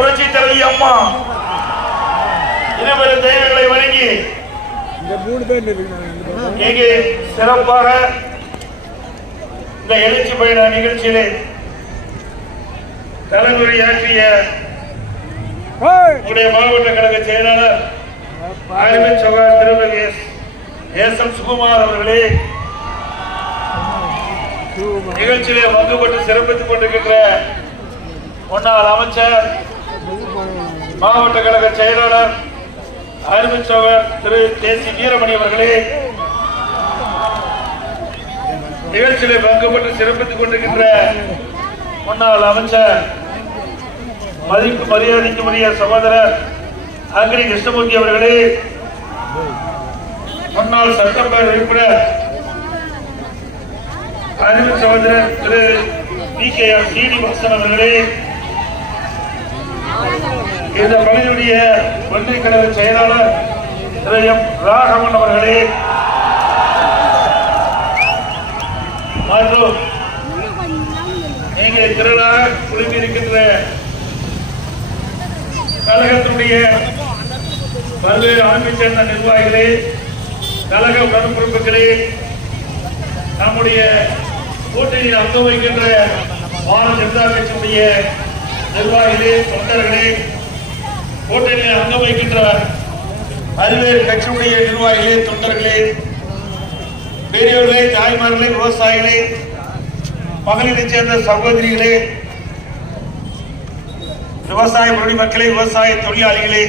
அம்மா. இருவரு தெய்வங்களை வணங்கி. இங்கே சிறப்பாக இந்த எழுச்சி பயண நிகழ்ச்சியிலே தலைமுறையாற்றிய உடைய மாவட்ட கழக செயலாளர் ஆய்வு சகோதரர் திருமதி எஸ் எஸ் எம் சுகுமார் அவர்களே நிகழ்ச்சியிலே பங்குபட்டு சிறப்பித்துக் கொண்டிருக்கின்ற முன்னாள் அமைச்சர் மாவட்ட கழக செயலாளர் அருமை திரு தேசி வீரமணி அவர்களே நிகழ்ச்சியில் பங்குபட்டு சிறப்பித்துக் கொண்டிருக்கின்ற முன்னாள் அமைச்சர் மதிப்பு மரியாதைக்குரிய சகோதரர் அக்ரி கிருஷ்ணமூர்த்தி அவர்களே முன்னாள் சட்டப்பேரவை உறுப்பினர் அறிவு சகோதரர் Thiru P K R Srinivasan அவர்களே இந்த பணியுடைய ஒன்றிய கழக செயலாளர் திரு எம் ராகவன் அவர்களே. மற்றும் இங்கே திரளாக குழுமியிருக்கின்ற கழகத்தினுடைய பல்வேறு ஆண்மை சேர்ந்த நிர்வாகிகளே கழக உடன்பிறப்புகளே நம்முடைய கூட்டணியில் அங்க வைக்கின்ற பாரதிய ஜனதா கட்சியுடைய நிர்வாகிகளே தொண்டர்களே கூட்டணியில் அங்க வைக்கின்ற பல்வேறு கட்சியுடைய நிர்வாகிகளே தொண்டர்களே பெரியவர்களே தாய்மார்களே விவசாயிகளே மகளிரை சேர்ந்த சகோதரிகளே விவசாய மொழி மக்களே விவசாய தொழிலாளிகளே